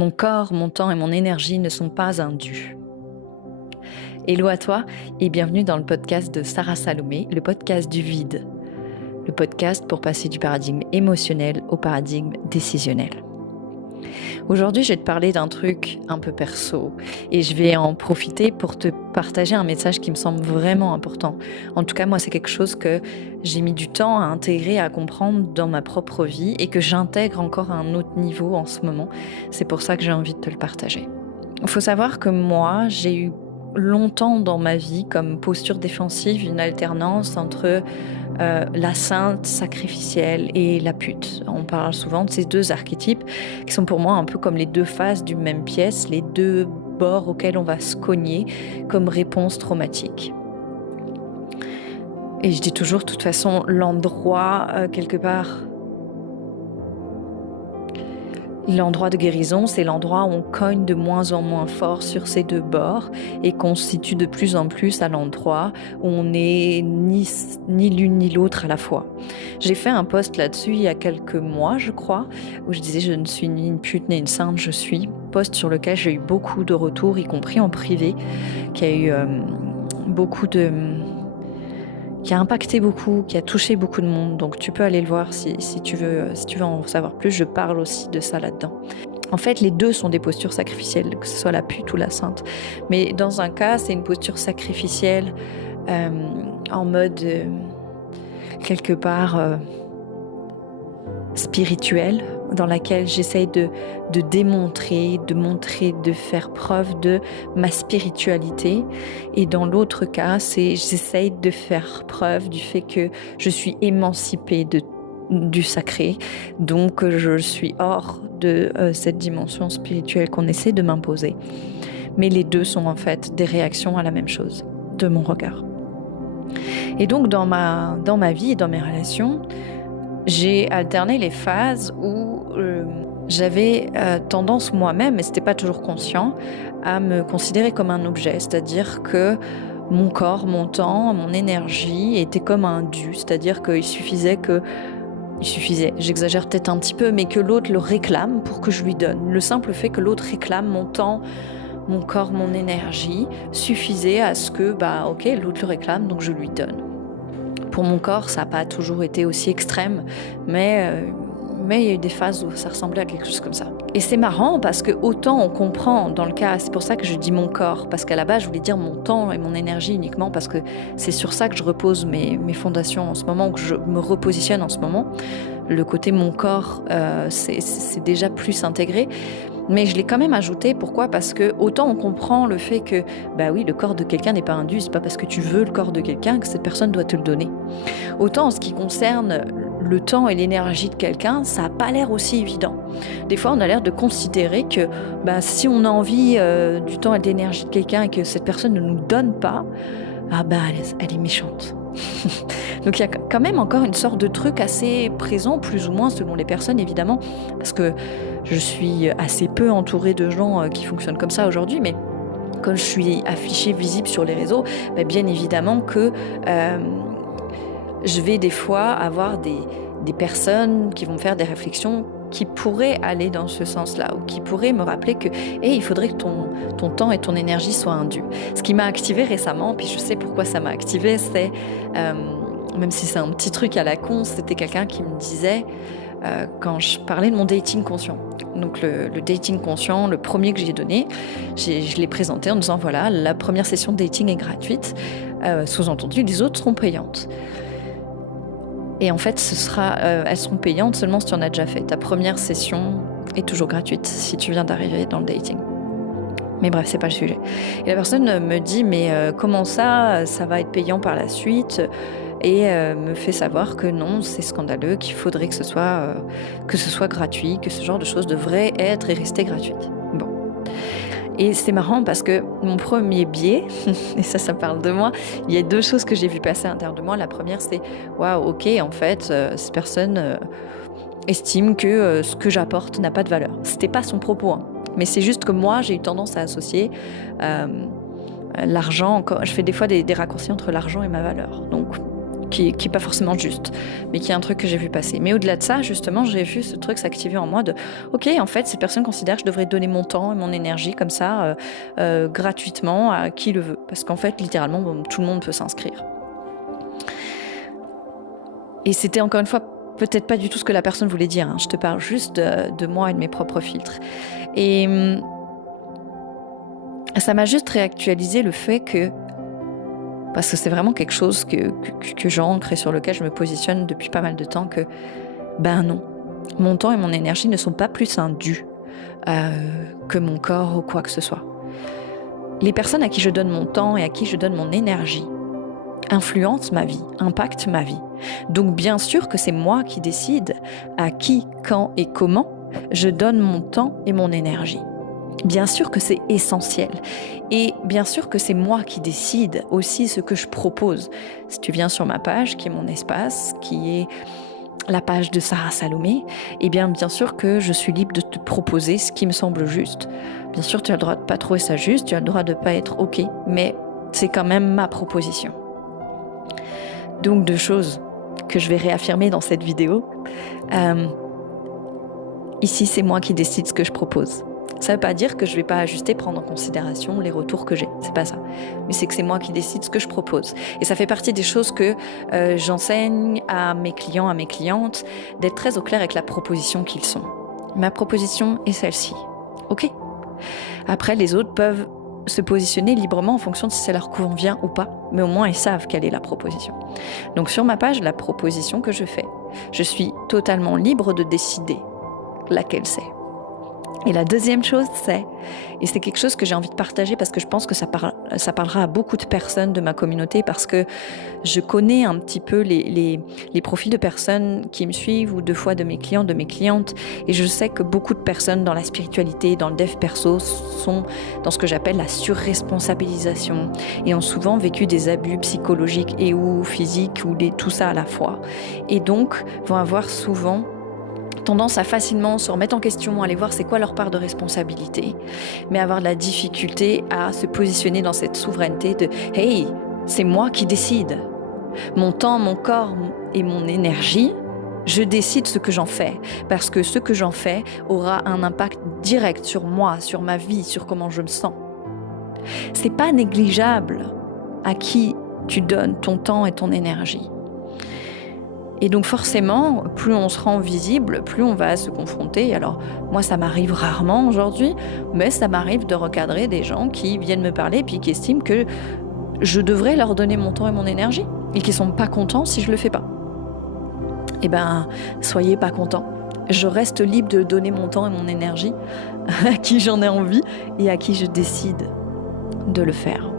Mon corps, mon temps et mon énergie ne sont pas un dû. Hello à toi et bienvenue dans le podcast de Sarah Salomé, le podcast du vide. Le podcast pour passer du paradigme émotionnel au paradigme décisionnel. Aujourd'hui, je vais te parler d'un truc un peu perso et je vais en profiter pour te partager un message qui me semble vraiment important. En tout cas, moi, c'est quelque chose que j'ai mis du temps à intégrer, à comprendre dans ma propre vie et que j'intègre encore à un autre niveau en ce moment. C'est pour ça que j'ai envie de te le partager. Il faut savoir que moi, j'ai eu longtemps dans ma vie comme posture défensive une alternance entre la sainte sacrificielle et la pute. On parle souvent de ces deux archétypes qui sont pour moi un peu comme les deux faces d'une même pièce, les deux bords auxquels on va se cogner comme réponse traumatique. Et je dis toujours, de toute façon, l'endroit quelque part... L'endroit de guérison, c'est l'endroit où on cogne de moins en moins fort sur ces deux bords et qu'on se situe de plus en plus à l'endroit où on n'est ni l'une ni l'autre à la fois. J'ai fait un post là-dessus il y a quelques mois, je crois, où je disais « Je ne suis ni une pute ni une sainte, je suis ». Post sur lequel j'ai eu beaucoup de retours, y compris en privé, qui a eu qui a impacté beaucoup, qui a touché beaucoup de monde. Donc tu peux aller le voir si tu veux en savoir plus. Je parle aussi de ça là-dedans. En fait, les deux sont des postures sacrificielles, que ce soit la pute ou la sainte. Mais dans un cas, c'est une posture sacrificielle en mode quelque part spirituel, dans laquelle j'essaye de démontrer, de faire preuve de ma spiritualité. Et dans l'autre cas, j'essaye de faire preuve du fait que je suis émancipée du sacré. Donc, je suis hors de cette dimension spirituelle qu'on essaie de m'imposer. Mais les deux sont en fait des réactions à la même chose, de mon regard. Et donc, dans ma vie et dans mes relations, j'ai alterné les phases où j'avais tendance moi-même, mais c'était pas toujours conscient, à me considérer comme un objet, c'est-à-dire que mon corps, mon temps, mon énergie étaient comme un dû, c'est-à-dire qu'il suffisait, j'exagère peut-être un petit peu, mais que l'autre le réclame pour que je lui donne. Le simple fait que l'autre réclame mon temps, mon corps, mon énergie suffisait à ce que, l'autre le réclame, donc je lui donne. Pour mon corps, ça n'a pas toujours été aussi extrême, mais il y a eu des phases où ça ressemblait à quelque chose comme ça. Et c'est marrant parce que autant on comprend dans le cas, c'est pour ça que je dis mon corps, parce qu'à la base je voulais dire mon temps et mon énergie uniquement, parce que c'est sur ça que je repose mes fondations en ce moment, que je me repositionne en ce moment. Le côté mon corps, c'est déjà plus intégré. Mais je l'ai quand même ajouté, pourquoi ? Parce que autant on comprend le fait que, le corps de quelqu'un n'est pas un dû, c'est pas parce que tu veux le corps de quelqu'un que cette personne doit te le donner. Autant en ce qui concerne le temps et l'énergie de quelqu'un, ça n'a pas l'air aussi évident. Des fois, on a l'air de considérer que si on a envie du temps et de l'énergie de quelqu'un et que cette personne ne nous donne pas, elle est méchante. Donc il y a quand même encore une sorte de truc assez présent, plus ou moins selon les personnes évidemment, parce que je suis assez peu entourée de gens qui fonctionnent comme ça aujourd'hui, mais quand je suis affichée, visible sur les réseaux, bien évidemment que je vais des fois avoir des personnes qui vont me faire des réflexions qui pourraient aller dans ce sens-là, ou qui pourraient me rappeler que il faudrait que ton temps et ton énergie soient un dû. Ce qui m'a activée récemment, puis je sais pourquoi ça m'a activée, c'est, même si c'est un petit truc à la con, c'était quelqu'un qui me disait, quand je parlais de mon dating conscient. Donc le dating conscient, le premier que j'ai donné, je l'ai présenté en disant voilà, la première session de dating est gratuite, sous-entendu, les autres seront payantes. Et en fait, elles seront payantes seulement si tu en as déjà fait. Ta première session est toujours gratuite si tu viens d'arriver dans le dating. Mais bref, c'est pas le sujet. Et la personne me dit mais comment ça va être payant par la suite ? Et me fait savoir que non, c'est scandaleux, qu'il faudrait que ce soit gratuit, que ce genre de choses devrait être et rester gratuite. Bon. Et c'est marrant parce que mon premier biais, et ça parle de moi, il y a deux choses que j'ai vu passer à l'intérieur de moi. La première, c'est « Waouh, ok, en fait, cette personne estime que ce que j'apporte n'a pas de valeur. » C'était pas son propos, hein. Mais c'est juste que moi, j'ai eu tendance à associer l'argent, je fais des fois des raccourcis entre l'argent et ma valeur. Donc, qui est pas forcément juste, mais qui est un truc que j'ai vu passer. Mais au-delà de ça, justement, j'ai vu ce truc s'activer en moi de ok, en fait, cette personne considère que je devrais donner mon temps et mon énergie comme ça, gratuitement à qui le veut. Parce qu'en fait, littéralement, tout le monde peut s'inscrire. Et c'était encore une fois peut-être pas du tout ce que la personne voulait dire. Hein. Je te parle juste de moi et de mes propres filtres. Et ça m'a juste réactualisé le fait que, parce que c'est vraiment quelque chose que j'ancre et sur lequel je me positionne depuis pas mal de temps, que ben non, mon temps et mon énergie ne sont pas plus indus que mon corps ou quoi que ce soit. Les personnes à qui je donne mon temps et à qui je donne mon énergie influencent ma vie, impactent ma vie. Donc bien sûr que c'est moi qui décide à qui, quand et comment je donne mon temps et mon énergie. Bien sûr que c'est essentiel. Et bien sûr que c'est moi qui décide aussi ce que je propose. Si tu viens sur ma page, qui est mon espace, qui est la page de Sarah Salomé, eh bien sûr que je suis libre de te proposer ce qui me semble juste. Bien sûr, tu as le droit de ne pas trouver ça juste, tu as le droit de ne pas être OK, mais c'est quand même ma proposition. Donc 2 choses que je vais réaffirmer dans cette vidéo. Ici, c'est moi qui décide ce que je propose. Ça ne veut pas dire que je ne vais pas ajuster, prendre en considération les retours que j'ai. C'est pas ça. Mais c'est que c'est moi qui décide ce que je propose. Et ça fait partie des choses que j'enseigne à mes clients, à mes clientes, d'être très au clair avec la proposition qu'ils sont. Ma proposition est celle-ci. OK. Après, les autres peuvent se positionner librement en fonction de si ça leur convient ou pas. Mais au moins, ils savent quelle est la proposition. Donc sur ma page, la proposition que je fais, je suis totalement libre de décider laquelle c'est. Et la deuxième chose, et c'est quelque chose que j'ai envie de partager parce que je pense que ça parlera à beaucoup de personnes de ma communauté, parce que je connais un petit peu les profils de personnes qui me suivent, ou 2 fois de mes clients, de mes clientes, et je sais que beaucoup de personnes dans la spiritualité, dans le dev perso, sont dans ce que j'appelle la surresponsabilisation et ont souvent vécu des abus psychologiques et ou physiques, ou tout ça à la fois, et donc vont avoir souvent tendance à facilement se remettre en question, aller voir c'est quoi leur part de responsabilité, mais avoir de la difficulté à se positionner dans cette souveraineté de « Hey, c'est moi qui décide. Mon temps, mon corps et mon énergie, je décide ce que j'en fais, parce que ce que j'en fais aura un impact direct sur moi, sur ma vie, sur comment je me sens. » C'est pas négligeable à qui tu donnes ton temps et ton énergie. Et donc forcément, plus on se rend visible, plus on va se confronter. Alors moi, ça m'arrive rarement aujourd'hui, mais ça m'arrive de recadrer des gens qui viennent me parler puis qui estiment que je devrais leur donner mon temps et mon énergie et qui sont pas contents si je le fais pas. Eh ben, soyez pas contents. Je reste libre de donner mon temps et mon énergie à qui j'en ai envie et à qui je décide de le faire.